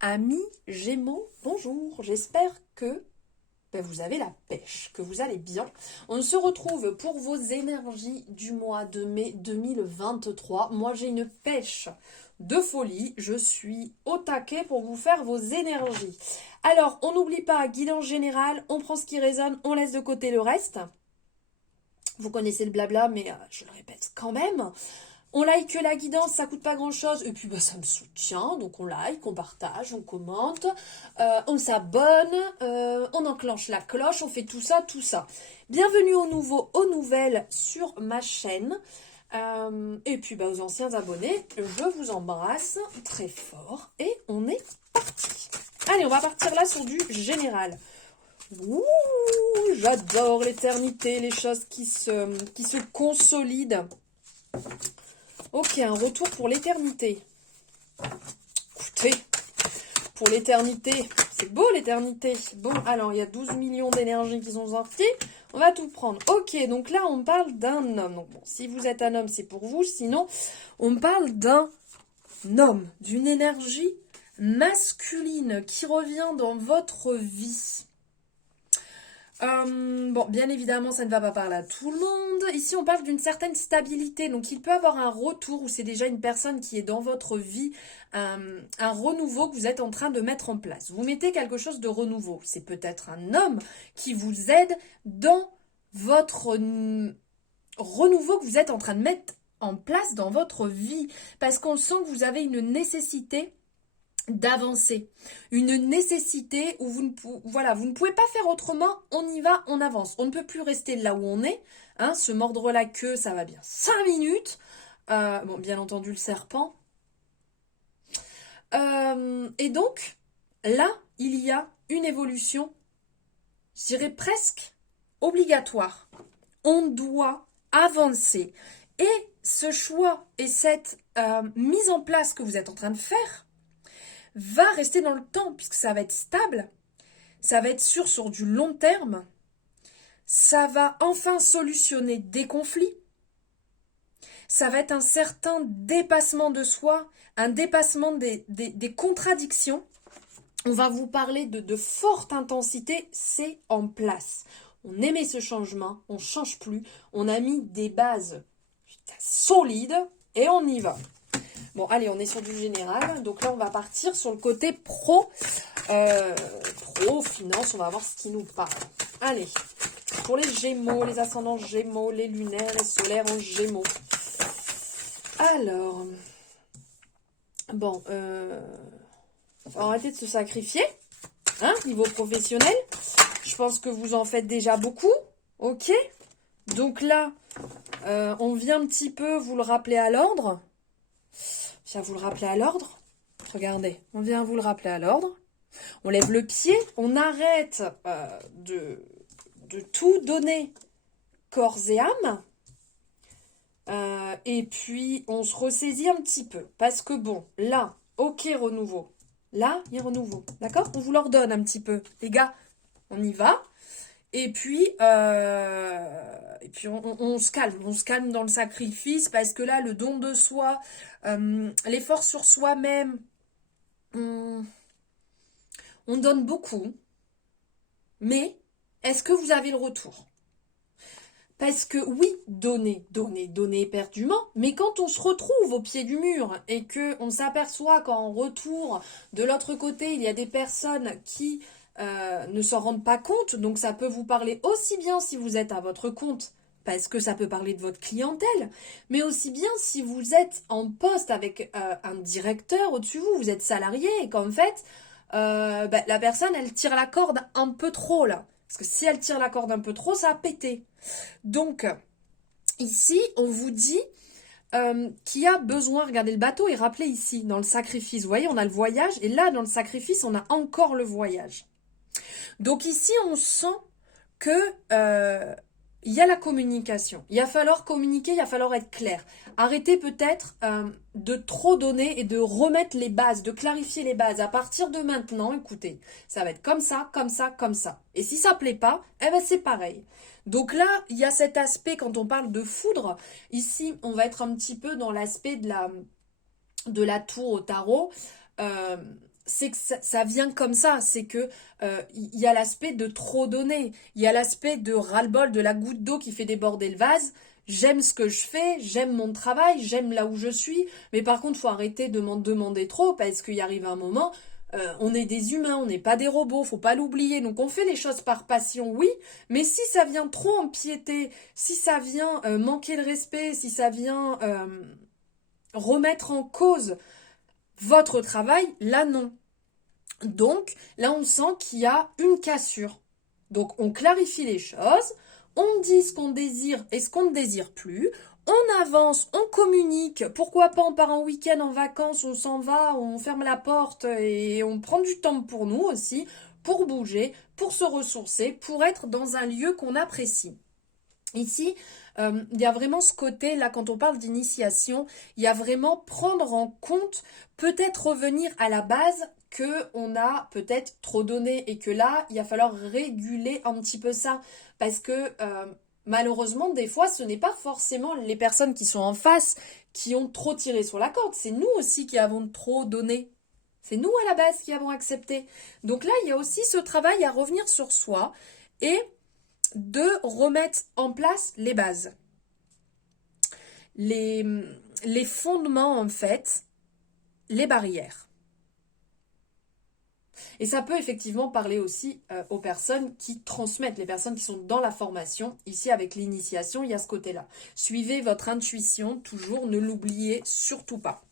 Amis Gémeaux, bonjour, j'espère que vous avez la pêche, que vous allez bien. On se retrouve pour vos énergies du mois de mai 2023. Moi j'ai une pêche de folie, je suis au taquet pour vous faire vos énergies. Alors on n'oublie pas, guidance générale, on prend ce qui résonne, on laisse de côté le reste. Vous connaissez le blabla, mais je le répète quand même. On like la guidance, ça coûte pas grand chose, et puis ça me soutient, donc on like, on partage, on commente, on s'abonne, on enclenche la cloche, on fait tout ça, tout ça. Bienvenue aux nouveaux, aux nouvelles sur ma chaîne, et puis aux anciens abonnés, je vous embrasse très fort, et on est parti. Allez, on va partir là sur du général. Ouh, j'adore l'éternité, les choses qui se consolident. Ok, un retour pour l'éternité. Écoutez, pour l'éternité, c'est beau l'éternité. Bon, alors, il y a 12 millions d'énergies qui sont sorties. On va tout prendre. Ok, donc là, on parle d'un homme. Donc, bon, si vous êtes un homme, c'est pour vous. Sinon, on parle d'un homme, d'une énergie masculine qui revient dans votre vie. Bon, bien évidemment, ça ne va pas parler à tout le monde. Ici, on parle d'une certaine stabilité. Donc, il peut avoir un retour où c'est déjà une personne qui est dans votre vie, un renouveau que vous êtes en train de mettre en place. Vous mettez quelque chose de renouveau. C'est peut-être un homme qui vous aide dans votre renouveau que vous êtes en train de mettre en place dans votre vie. Parce qu'on sent que vous avez une nécessité d'avancer, une nécessité où vous ne pouvez pas faire autrement, on y va, on avance. On ne peut plus rester là où on est, se mordre la queue, ça va bien 5 minutes. Bon, bien entendu, le serpent. Et donc, là, il y a une évolution, je dirais presque obligatoire. On doit avancer. Et ce choix et cette mise en place que vous êtes en train de faire va rester dans le temps, puisque ça va être stable, ça va être sûr sur du long terme, ça va enfin solutionner des conflits, ça va être un certain dépassement de soi, un dépassement des contradictions. On va vous parler de forte intensité, c'est en place. On aimait ce changement, on ne change plus, on a mis des bases solides et on y va. Bon, allez, on est sur du général. Donc là, on va partir sur le côté pro, finance. On va voir ce qui nous parle. Allez, pour les gémeaux, les ascendants gémeaux, les lunaires, les solaires en gémeaux. Alors, bon, faut arrêter de se sacrifier, niveau professionnel. Je pense que vous en faites déjà beaucoup, ok? Donc là, on vient un petit peu vous le rappeler à l'ordre. Viens vous le rappeler à l'ordre. Regardez, on vient vous le rappeler à l'ordre. On lève le pied, on arrête de tout donner corps et âme. Et puis, on se ressaisit un petit peu. Parce que bon, là, ok, renouveau. Là, il y a renouveau. D'accord? On vous l'ordonne un petit peu. Les gars, on y va. Et puis on se calme. On se calme dans le sacrifice parce que là, le don de soi, l'effort sur soi-même, on donne beaucoup. Mais est-ce que vous avez le retour? Parce que oui, donner éperdument, mais quand on se retrouve au pied du mur et qu'on s'aperçoit qu'en retour, de l'autre côté, il y a des personnes qui ne s'en rendent pas compte, donc ça peut vous parler aussi bien si vous êtes à votre compte, parce que ça peut parler de votre clientèle, mais aussi bien si vous êtes en poste avec un directeur au-dessus de vous, vous êtes salarié et qu'en fait, la personne, elle tire la corde un peu trop là. Parce que si elle tire la corde un peu trop, ça a pété. Donc, ici, on vous dit qu'il y a besoin, regardez le bateau est rappelé ici, dans le sacrifice. Vous voyez, on a le voyage, et là, dans le sacrifice, on a encore le voyage. Donc ici, on sent que il y a la communication. Il va falloir communiquer, il va falloir être clair. Arrêtez peut-être de trop donner et de remettre les bases, de clarifier les bases. À partir de maintenant, écoutez, ça va être comme ça, comme ça, comme ça. Et si ça ne plaît pas, c'est pareil. Donc là, il y a cet aspect, quand on parle de foudre, ici, on va être un petit peu dans l'aspect de la tour au tarot. c'est que ça vient comme ça, c'est que il y a l'aspect de trop donner, il y a l'aspect de ras-le-bol, de la goutte d'eau qui fait déborder le vase. J'aime ce que je fais, j'aime mon travail, j'aime là où je suis, mais par contre, faut arrêter de m'en demander trop parce qu'il arrive un moment, on est des humains, on n'est pas des robots, faut pas l'oublier. Donc on fait les choses par passion, oui, mais si ça vient trop empiéter, si ça vient manquer de respect, si ça vient remettre en cause votre travail, là non. Donc là on sent qu'il y a une cassure. Donc on clarifie les choses, on dit ce qu'on désire et ce qu'on ne désire plus, on avance, on communique, pourquoi pas on part en week-end, en vacances, on s'en va, on ferme la porte et on prend du temps pour nous aussi, pour bouger, pour se ressourcer, pour être dans un lieu qu'on apprécie. Ici, il y a vraiment ce côté, là, quand on parle d'initiation, il y a vraiment prendre en compte, peut-être revenir à la base qu'on a peut-être trop donné et que là, il va falloir réguler un petit peu ça. Parce que malheureusement, des fois, ce n'est pas forcément les personnes qui sont en face qui ont trop tiré sur la corde. C'est nous aussi qui avons trop donné. C'est nous à la base qui avons accepté. Donc là, il y a aussi ce travail à revenir sur soi et de remettre en place les bases. Les fondements, en fait, les barrières. Et ça peut effectivement parler aussi aux personnes qui transmettent, les personnes qui sont dans la formation. Ici, avec l'initiation, il y a ce côté-là. Suivez votre intuition, toujours, ne l'oubliez surtout pas.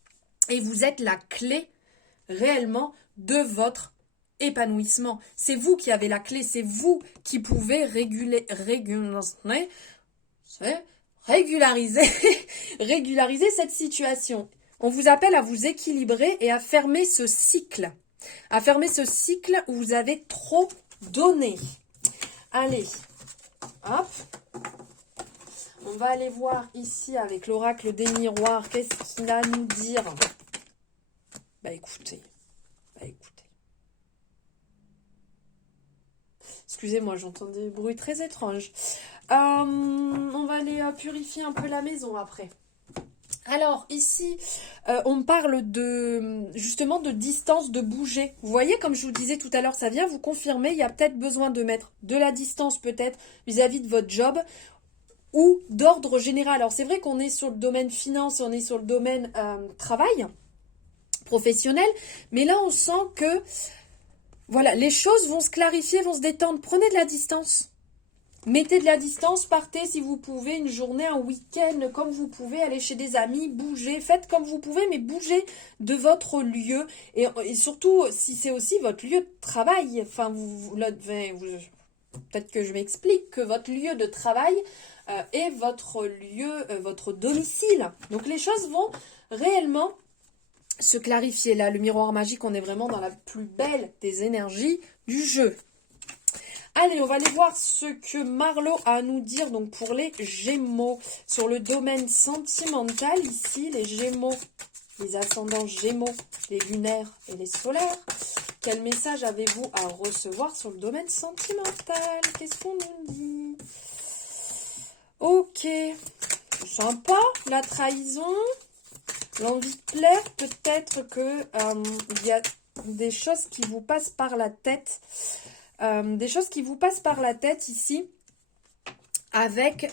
Et vous êtes la clé réellement de votre épanouissement. C'est vous qui avez la clé, c'est vous qui pouvez régulariser cette situation. On vous appelle à vous équilibrer et à fermer ce cycle. À fermer ce cycle où vous avez trop donné. Allez, hop. On va aller voir ici avec l'oracle des miroirs. Qu'est-ce qu'il a à nous dire? Bah écoutez. Excusez-moi, j'entends des bruits très étranges. On va aller purifier un peu la maison après. Alors ici, on parle justement de distance, de bouger. Vous voyez, comme je vous disais tout à l'heure, ça vient vous confirmer, il y a peut-être besoin de mettre de la distance peut-être vis-à-vis de votre job ou d'ordre général. Alors c'est vrai qu'on est sur le domaine finance, on est sur le domaine travail professionnel, mais là on sent que voilà, les choses vont se clarifier, vont se détendre. Prenez de la distance. Mettez de la distance, partez si vous pouvez, une journée, un week-end, comme vous pouvez, aller chez des amis, bougez, faites comme vous pouvez, mais bougez de votre lieu. Et surtout, si c'est aussi votre lieu de travail, enfin, peut-être que je m'explique, que votre lieu de travail est votre lieu, votre domicile. Donc les choses vont réellement se clarifier. Là, le miroir magique, on est vraiment dans la plus belle des énergies du jeu. Allez, on va aller voir ce que Marlo a à nous dire donc pour les Gémeaux. Sur le domaine sentimental, ici, les Gémeaux, les ascendants Gémeaux, les lunaires et les solaires. Quel message avez-vous à recevoir sur le domaine sentimental? Qu'est-ce qu'on nous dit? Ok, sympa, la trahison, l'envie de plaire, peut-être que il y a des choses qui vous passent par la tête. Des choses qui vous passent par la tête ici avec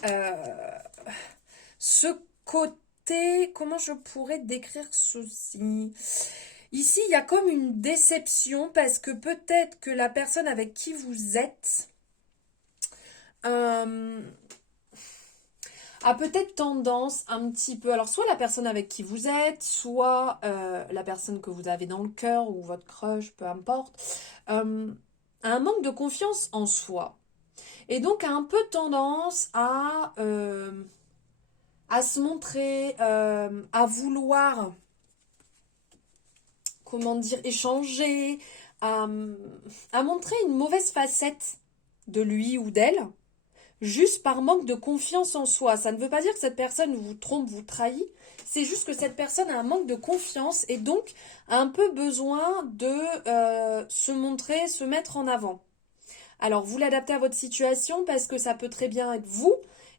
ce côté, comment je pourrais décrire ceci? Ici, il y a comme une déception parce que peut-être que la personne avec qui vous êtes a peut-être tendance un petit peu, alors soit la personne avec qui vous êtes, soit la personne que vous avez dans le cœur ou votre crush, peu importe, un manque de confiance en soi. Et donc a un peu tendance à se montrer, à vouloir, comment dire, échanger, à montrer une mauvaise facette de lui ou d'elle, juste par manque de confiance en soi. Ça ne veut pas dire que cette personne vous trompe, vous trahit, c'est juste que cette personne a un manque de confiance et donc a un peu besoin de se montrer, se mettre en avant. Alors, vous l'adaptez à votre situation parce que ça peut très bien être vous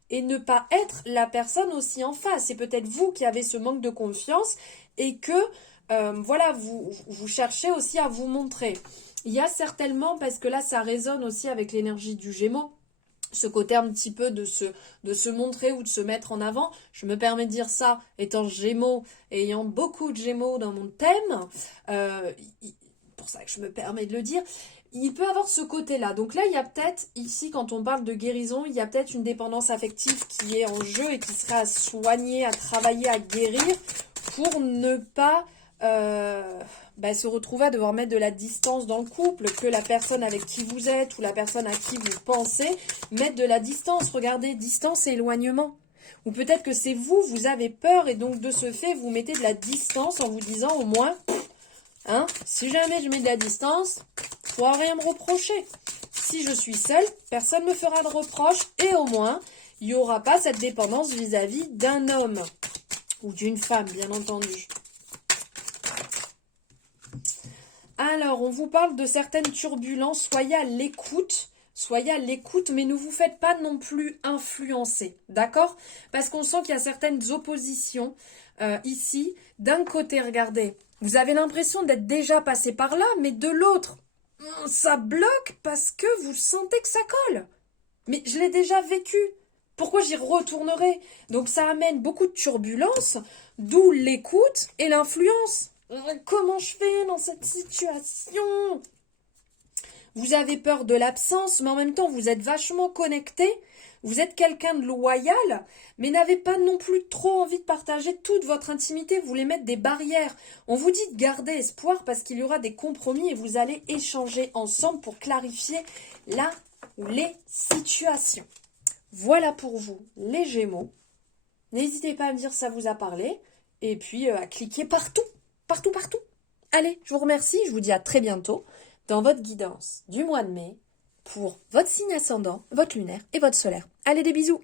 et ne pas être la personne aussi en face. C'est peut-être vous qui avez ce manque de confiance et que Voilà, vous cherchez aussi à vous montrer. Il y a certainement, parce que là ça résonne aussi avec l'énergie du Gémeaux, ce côté un petit peu de se montrer ou de se mettre en avant. Je me permets de dire ça, étant Gémeaux, ayant beaucoup de Gémeaux dans mon thème, pour ça que je me permets de le dire, il peut avoir ce côté-là. Donc là, il y a peut-être, ici, quand on parle de guérison, il y a peut-être une dépendance affective qui est en jeu et qui serait à soigner, à travailler, à guérir, pour ne pas se retrouver à devoir mettre de la distance dans le couple, que la personne avec qui vous êtes ou la personne à qui vous pensez mette de la distance. Regardez, distance et éloignement. Ou peut-être que c'est vous, vous avez peur et donc de ce fait, vous mettez de la distance en vous disant au moins, hein, si jamais je mets de la distance, il ne pourra rien me reprocher. Si je suis seule, personne ne me fera de reproche et au moins, il n'y aura pas cette dépendance vis-à-vis d'un homme ou d'une femme, bien entendu. Alors, on vous parle de certaines turbulences, soyez à l'écoute, mais ne vous faites pas non plus influencer, d'accord? Parce qu'on sent qu'il y a certaines oppositions ici. D'un côté, regardez, vous avez l'impression d'être déjà passé par là, mais de l'autre, ça bloque parce que vous sentez que ça colle. Mais je l'ai déjà vécu. Pourquoi j'y retournerai? Donc ça amène beaucoup de turbulences, d'où l'écoute et l'influence. Comment je fais dans cette situation? Vous avez peur de l'absence, mais en même temps, vous êtes vachement connecté. Vous êtes quelqu'un de loyal, mais n'avez pas non plus trop envie de partager toute votre intimité. Vous voulez mettre des barrières. On vous dit de garder espoir parce qu'il y aura des compromis et vous allez échanger ensemble pour clarifier là ou les situations. Voilà pour vous, les Gémeaux. N'hésitez pas à me dire si ça vous a parlé et puis à cliquer partout. Partout. Allez, je vous remercie, je vous dis à très bientôt dans votre guidance du mois de mai pour votre signe ascendant, votre lunaire et votre solaire. Allez, des bisous!